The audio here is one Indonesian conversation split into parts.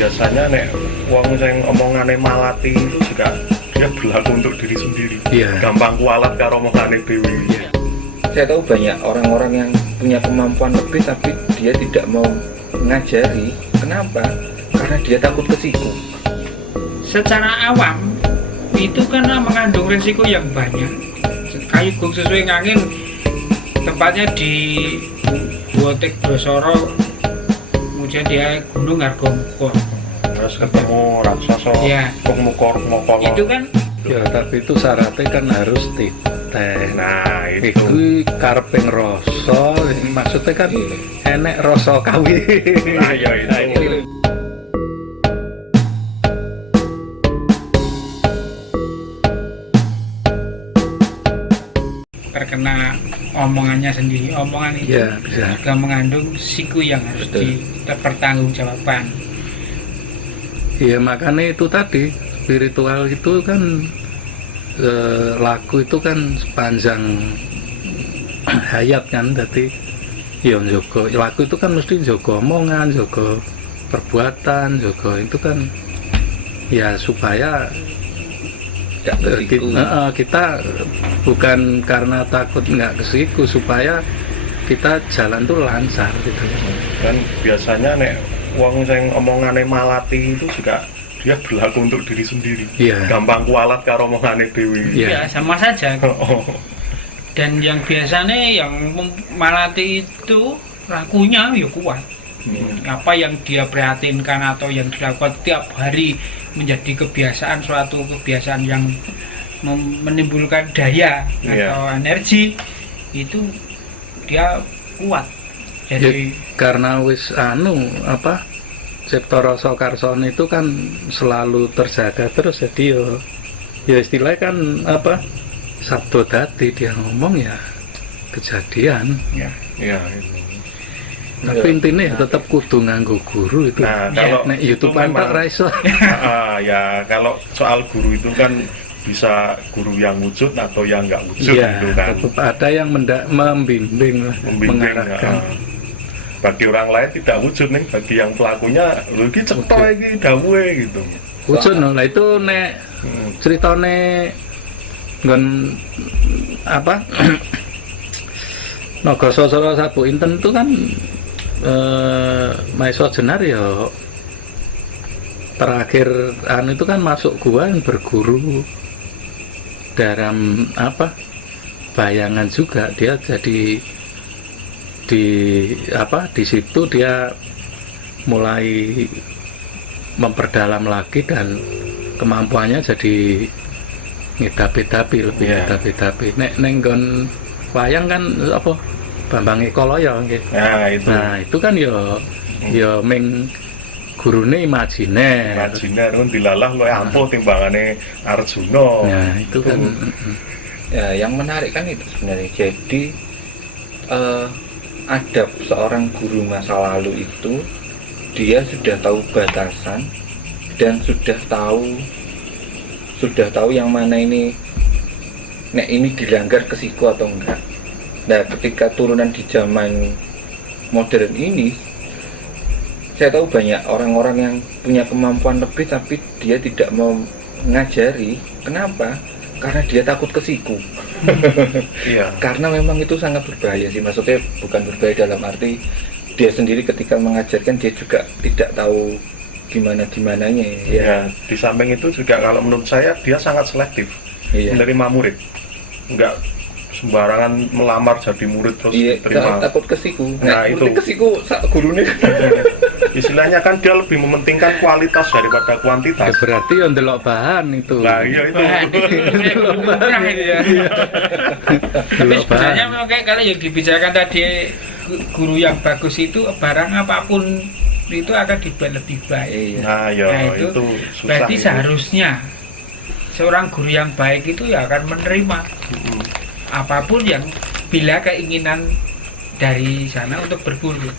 biasanya nek wong sing omongane malati itu juga dia berlaku untuk diri sendiri. Gampang kualat karo omongane dhewe. Saya tahu banyak orang-orang yang punya kemampuan lebih tapi dia tidak mau mengajari. Kenapa? Karena dia takut kesiku. Secara awam itu karena mengandung risiko yang banyak. Kayu gong sesuai ngangin tempatnya di Buotek Brosoro, kemudian dia Gunung Argomukor. Terus ketemu raksasa Mukor Mokolo. Itu kan ya, tapi itu syaratnya kan harus titeh. Nah itu karping rasa, maksudnya kan enek rasa kawin. nah ya itu. terkena omongannya sendiri. Omongan itu bisa. juga mengandung siku yang harus dipertanggungjawabkan. Iya, makanya itu tadi spiritual itu kan laku itu kan sepanjang hayat kan, jadi ya jogo laku itu kan mesti jogo omongan, jogo perbuatan, jogo itu kan ya supaya kita bukan karena takut nggak kesiku, supaya kita jalan tuh lancar gitu. Dan biasanya nek wong sing omongane malati itu juga dia berlaku untuk diri sendiri. Gampang kualat karo omongane dhewe. Ya sama saja. Dan yang biasanya yang malati itu lakunya ya kuat. Apa yang dia prihatinkan atau yang dilakukan tiap hari menjadi kebiasaan, suatu kebiasaan yang menimbulkan daya atau energi, itu dia kuat. Jadi karena wis Cipta Rasa Karsana itu kan selalu terjaga terus, jadi ya istilahnya kan sabdo dadi, dia ngomong ya kejadian. Iya. Tapi intinya ya tetap kudu nganggo guru itu. Nah, kalau nek YouTube kan ra iso. Ya kalau soal guru itu kan bisa guru yang wujud atau yang nggak wujud gitu kan. Tetap ada yang membimbing, mengarahkan. Bagi orang lain tidak wujud nih, bagi yang pelakunya lho iki cetha iki dawuhe gitu. Wujud lah itu nek ceritane nggon Nagasasara Sabu Inten itu kan Maesa Jenar ya terakhir itu kan masuk gua berguru dalam bayangan juga. Dia jadi di situ dia mulai memperdalam lagi dan kemampuannya jadi ngedapi-dapi, lebih ngedapi-dapi. Nek nenggon wayang kan Bambang Ekoloyo nggih. Nah, itu kan ya ming gurune Imajiner kan dilalah luwih ampuh timbangane Arjuna. Nah, itu kan ya yang menarik kan itu sebenarnya. Jadi adab seorang guru masa lalu itu dia sudah tahu batasan dan sudah tahu yang mana ini dilanggar kesiku atau enggak. Nah, ketika turunan di zaman modern ini, saya tahu banyak orang-orang yang punya kemampuan lebih tapi dia tidak mau mengajari. Kenapa? Karena dia takut kesiku. Karena memang itu sangat berbahaya sih. Maksudnya bukan berbahaya dalam arti dia sendiri ketika mengajarkan dia juga tidak tahu gimana-gimananya. Di samping itu juga kalau menurut saya dia sangat selektif menerima murid. Enggak sembarangan melamar jadi murid terus terima. Takut kesiku. Nah itu kesiku gurunya. Istilahnya kan dia lebih mementingkan kualitas daripada kuantitas. Berarti yang ndelok bahan itu. Nah iya itu. Murah itu ya. Tapi sebenarnya kalau yang dibicarakan tadi guru yang bagus itu barang apapun itu akan dibuat lebih baik. Nah itu susah. Berarti seharusnya seorang guru yang baik itu ya akan menerima apapun yang bila keinginan dari sana untuk berguru.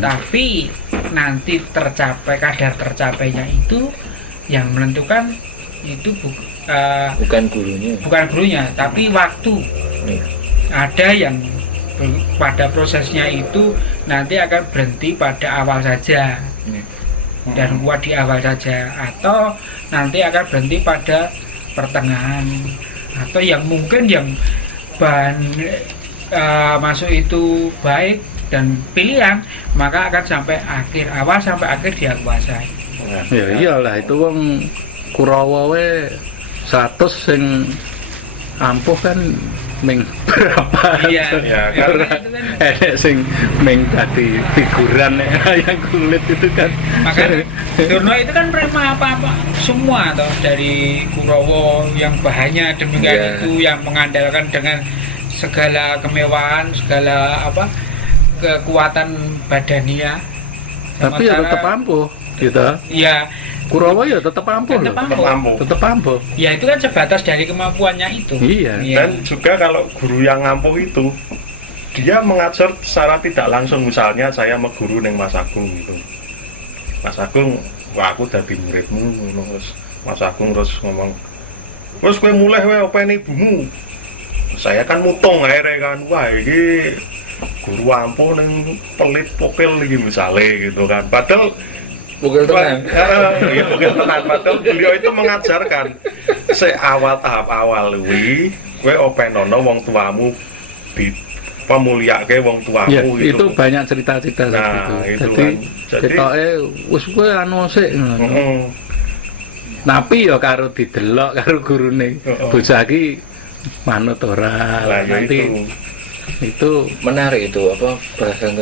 Tapi nanti kadar tercapainya itu yang menentukan itu bukan gurunya tapi waktu. Ada yang pada prosesnya itu nanti akan berhenti pada awal saja. dan kuat di awal saja, atau nanti akan berhenti pada pertengahan, atau yang mungkin yang bahan masuk itu baik dan pilihan, maka akan sampai akhir, awal sampai akhir dia kuasai. Ya iyalah, itu wong Kurawa we 100 sing ampuh kan ming berapa? Iya, Ya, karena Enek sing ming dadi figuran yang kulit itu kan. maka Durna itu kan prima apa-apa semua toh, dari Kurawa yang bahannya demikian Iya. itu, yang mengandalkan dengan segala kemewahan, segala apa kekuatan badania. Tapi ya Sementara- tetap ampuh gitu. Ya, Kurawa ya tetap ampuh tetap loh. ampuh. mampu. Tetap ampuh. Ya itu kan sebatas dari kemampuannya itu. Iya. Dan juga kalau guru yang ngampuh itu, dia mengajar secara tidak langsung. Misalnya saya sama guru neng Mas Agung gitu. Mas Agung, wah aku dadi muridmu, ngono. Terus Mas Agung terus ngomong, "Wes kowe mulai wae openi ibumu." Saya kan mutung akhirnya kan, wah ini guru ampuh neng pelit pokil iki misalnya gitu kan. Padahal Pukul tenang. Iya, bukan tenan. Padahal beliau itu mengajarkan seawal tahap awal wi, kowe openono wong tuamu di pemuliake wong tuamu Ya, gitu. itu banyak cerita-cerita Nah, seperti itu itu. kan. Jadi ketoke wis kowe anu sik ngono. Heeh. Tapi ya karo didelok karo gurune. Heeh. Bocah iki manut ora. Lah ya Nanti itu Menarik itu apa bahasan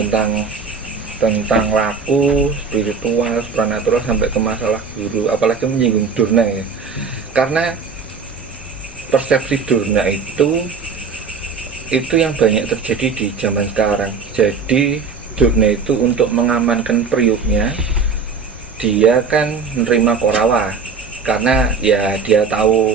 tentang laku, spiritual, supranatural sampai ke masalah guru, apalagi menyinggung Durna ya. Karena persepsi Durna itu yang banyak terjadi di zaman sekarang. Jadi Durna itu untuk mengamankan periuknya, dia kan menerima Korawa karena ya dia tahu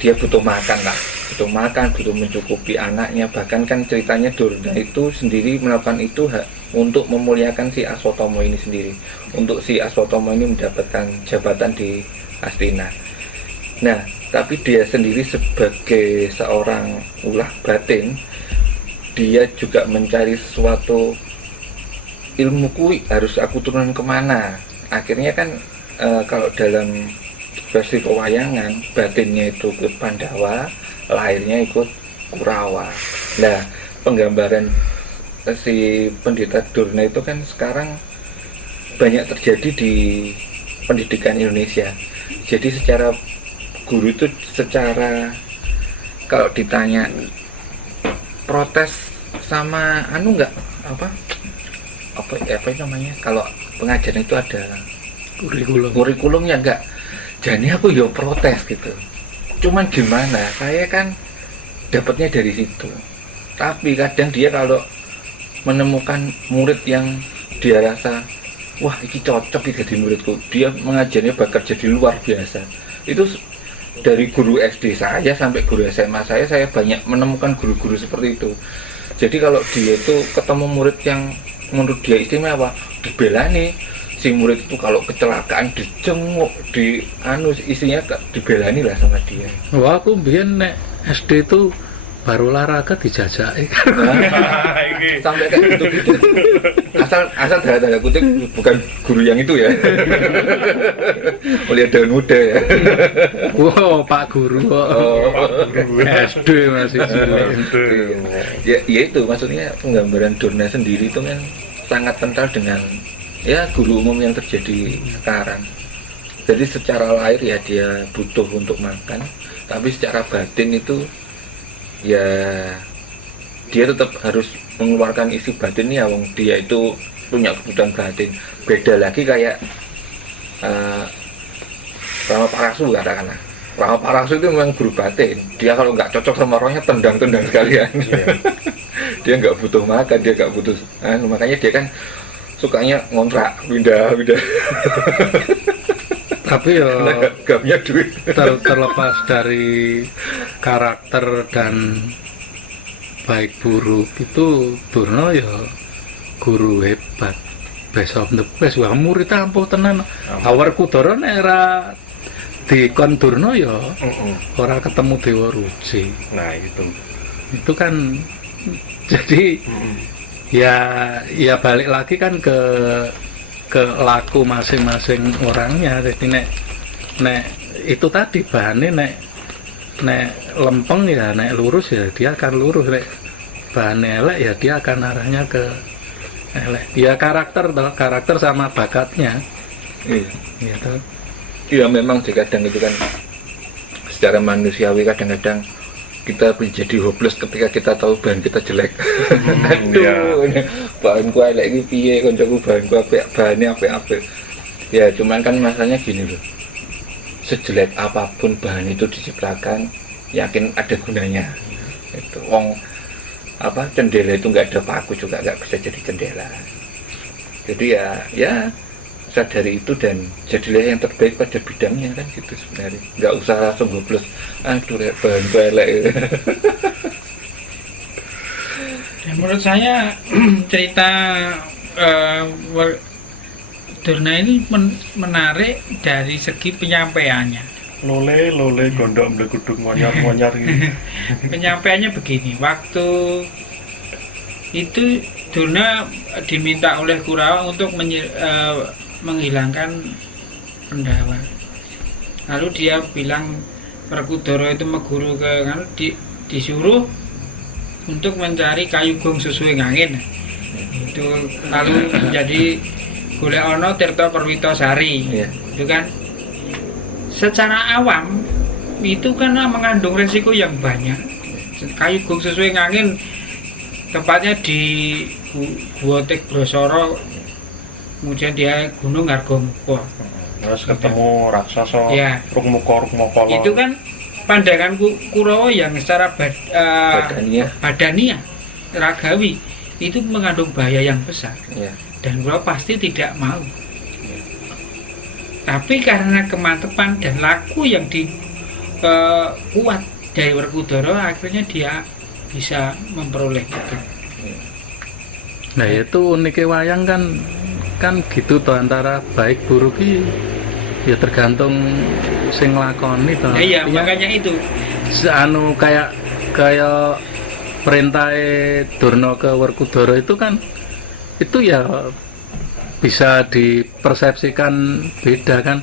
dia butuh makan lah, butuh mencukupi anaknya. Bahkan kan ceritanya Durna itu sendiri melakukan itu untuk memuliakan si Aswatomo ini sendiri, untuk si Aswatomo ini mendapatkan jabatan di Hastina. Nah, tapi dia sendiri sebagai seorang ulah batin, dia juga mencari sesuatu ilmu kui harus aku turun kemana. Akhirnya kan kalau dalam versi pewayangan, batinnya itu ikut Pandawa, lahirnya ikut Kurawa. Nah, penggambaran si pendeta Durna itu kan sekarang banyak terjadi di pendidikan Indonesia. Jadi secara guru itu secara kalau ditanya protes sama anu enggak apa namanya, kalau pengajaran itu ada kurikulumnya enggak, jadi aku ya protes gitu. Cuman gimana, saya kan dapatnya dari situ. Tapi kadang dia kalau menemukan murid yang dia rasa wah ini cocok ini jadi muridku, dia mengajarnya bakal jadi luar biasa. Itu dari guru SD saya sampai guru SMA saya banyak menemukan guru-guru seperti itu. Jadi kalau dia itu ketemu murid yang menurut dia istimewa, dibelani. Si murid itu kalau kecelakaan dicenguk, di anu isinya dibelani lah sama dia. wah aku biyen nek SD itu baru olahraga dijajaki. Sampai kayak gitu. Asal tanda kutip bukan guru yang itu ya. Melihat daun muda ya. Wow, Pak Guru kok. SD masih cilik. Ya itu maksudnya penggambaran Durna sendiri itu kan sangat kental dengan ya guru umum yang terjadi sekarang. Jadi secara lahir ya dia butuh untuk makan, tapi secara batin itu ya dia tetap harus mengeluarkan isi batin ya, wong dia itu punya kebutuhan batin. Beda lagi kayak Rama Parasu katakanlah. Rama Parasu itu memang guru batin. Dia kalau nggak cocok sama orangnya tendang-tendang sekalian. Dia nggak butuh makan, dia nggak butuh makanya dia kan sukanya ngontrak, pindah. Tapi ya Gapnya duit. terlepas dari karakter dan baik buruk itu Durna ya guru hebat, best of the best. Wah murid ampuh tenan. Awar Kudara nek era dikon Durna ya ora ketemu Dewa Ruci. Nah Itu kan jadi ya balik lagi kan ke ke laku masing-masing orangnya. Jadi nek itu tadi bahannya nek lempeng ya, nek lurus ya dia akan lurus, nek bahan elek ya dia akan arahnya ke elek. Ya karakter sama bakatnya Iya. gitu. Iya memang sih kadang itu kan secara manusiawi kadang-kadang kita menjadi hopeless ketika kita tahu bahan kita jelek. Aduh, bahan ku elek iki piye, kancaku bahan ku apik, bahane apik-apik. Ya cuman kan masalahnya gini loh. Sejelek apapun bahan itu diciptakan, yakin ada gunanya. Itu wong apa cendela itu nggak ada paku juga nggak bisa jadi cendela. Jadi ya sadari itu dan jadilah yang terbaik pada bidangnya kan gitu sebenarnya, nggak usah langsung goblok aduh bahan elek. Dan menurut saya cerita Durna ini menarik dari segi penyampaiannya. Lole gondok mlekuduk monyar gitu. Penyampaiannya begini, waktu itu Durna diminta oleh Kurawa untuk menghilangkan Pandhawa. Lalu dia bilang Werkudara itu meguru ke disuruh untuk mencari kayu gong sesuai angin. Itu lalu menjadi golek ana Tirta Perwitasari. Iya. Itu kan secara awam itu karena mengandung resiko yang banyak. Kayu gong sesuai angin tepatnya di Gua Tekbrosoro, kemudian dia Gunung Argomukha. Terus ketemu raksasa Ya. Rukmukara. Itu kan pandangan Kurawa yang secara badania, ragawi itu mengandung bahaya yang besar. Ya. Dan Kurawa pasti tidak mau. Tapi karena kemantepan dan laku yang kuat dari Werkudara, akhirnya dia bisa memperoleh itu. Nah itu uniknya wayang kan gitu toh, antara baik buruk ya tergantung sing lakoni toh. Iya, makanya itu. Anu kayak perintah Durna ke Werkudara itu kan itu ya bisa dipersepsikan beda kan.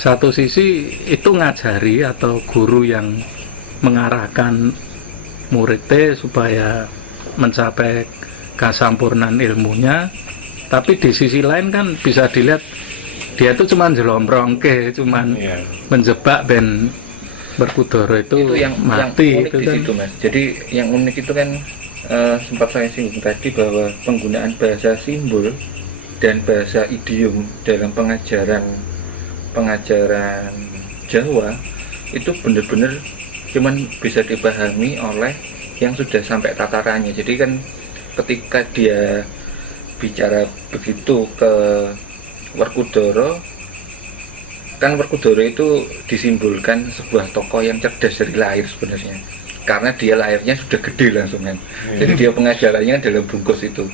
Satu sisi itu ngajari atau guru yang mengarahkan muridnya supaya mencapai kesampurnan ilmunya, tapi di sisi lain kan bisa dilihat dia itu cuman jelomprongke, cuman menjebak ben Werkudara itu yang mati unik itu di kan. situ Mas. Jadi yang unik itu kan sempat saya singgung tadi bahwa penggunaan bahasa simbol dan bahasa idiom dalam pengajaran Jawa itu benar-benar cuman bisa dipahami oleh yang sudah sampai tatarannya. Jadi kan ketika dia bicara begitu ke Werkudara, kan Werkudara itu disimbolkan sebuah tokoh yang cerdas dari lahir sebenarnya, karena dia lahirnya sudah gede langsung kan. Jadi dia pengajarannya dalam bungkus itu.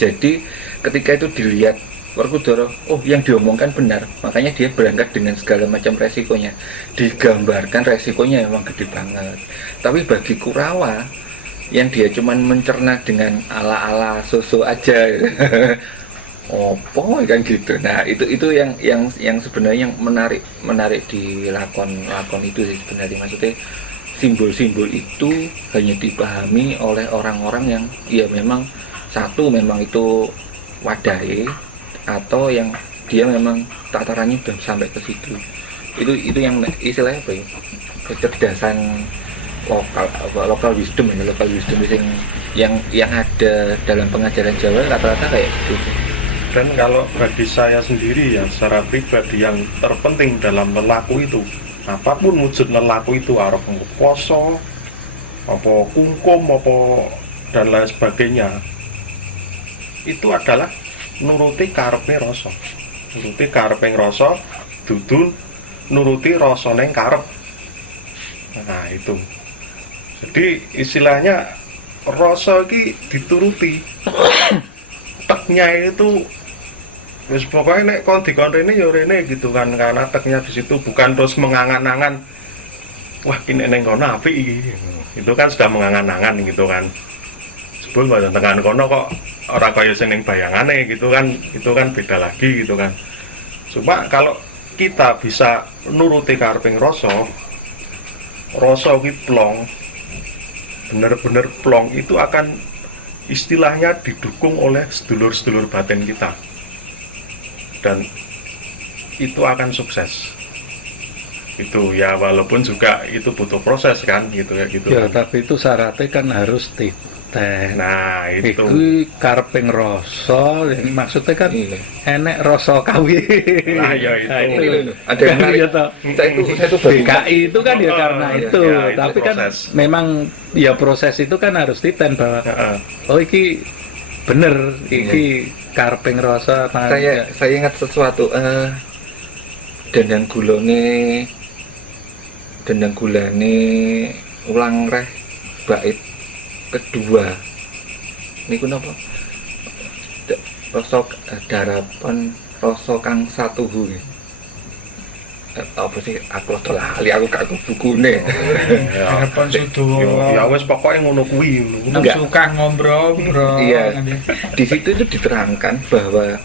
Jadi ketika itu dilihat Werkudara, oh yang diomongkan benar, makanya dia berangkat dengan segala macam resikonya, digambarkan resikonya memang gede banget. Tapi bagi Kurawa yang dia cuman mencerna dengan ala-ala sosok aja, opo kan gitu. Nah itu yang sebenarnya yang menarik di lakon itu sih sebenarnya. Maksudnya simbol-simbol itu hanya dipahami oleh orang-orang yang ya memang satu memang itu wadai, atau yang dia memang tatarannya sudah sampai ke situ. Itu yang istilahnya apa ya, kecerdasan lokal wisdom yang ada dalam pengajaran Jawa rata-rata kayak gitu. Dan kalau bagi saya sendiri ya secara pribadi yang terpenting dalam lelaku itu, apapun wujud lelaku itu, arep poso, apa kungkum, apa dan lain sebagainya, itu adalah nuruti karepe rasa. Nuruti karepe rasa, dudu nuruti rasane karep. Nah itu. Jadi istilahnya rasa iki dituruti. Teknya itu wis pokoknya nek kon dikon rene ya rene gitu kan, karena teknya di situ bukan terus mengangan-angan wah ini neng kono apik iki. Itu kan sudah mengangan-angan gitu kan. jebul mboten tekan kono kok ora kaya sing ning bayangane gitu kan, itu kan beda lagi gitu kan. Cuma kalau kita bisa nuruti kareping rasa ki plong, bener-bener plong, itu akan istilahnya didukung oleh sedulur-sedulur batin kita, dan itu akan sukses. Itu ya, walaupun juga itu butuh proses kan gitu ya gitu. Ya, tapi itu syaratnya kan harus titen. Nah itu Iku karping rasa, maksudnya kan Iya. enek rasa kawin. Nah, ya itu. Nah, Ada yang menarik. Iya, toh. Saya itu baru DKI itu kan ya Oh, karena iya, itu, iya, itu tapi kan proses. memang ya proses itu kan harus titen bahwa Heeh. oh iki bener, iki karping rasa. Nah, ya. saya ingat sesuatu, dendang gulane ulang reh bait kedua niku napa, rasa darapan rasa kang satuhu. Apa sih aku tuh lali, aku gak bukune. Ya. Harapan sudo. Ya wes pokoknya ngono kuwi. Enggak. Suka ngobrol-ngobrol. Iya. Di situ itu diterangkan bahwa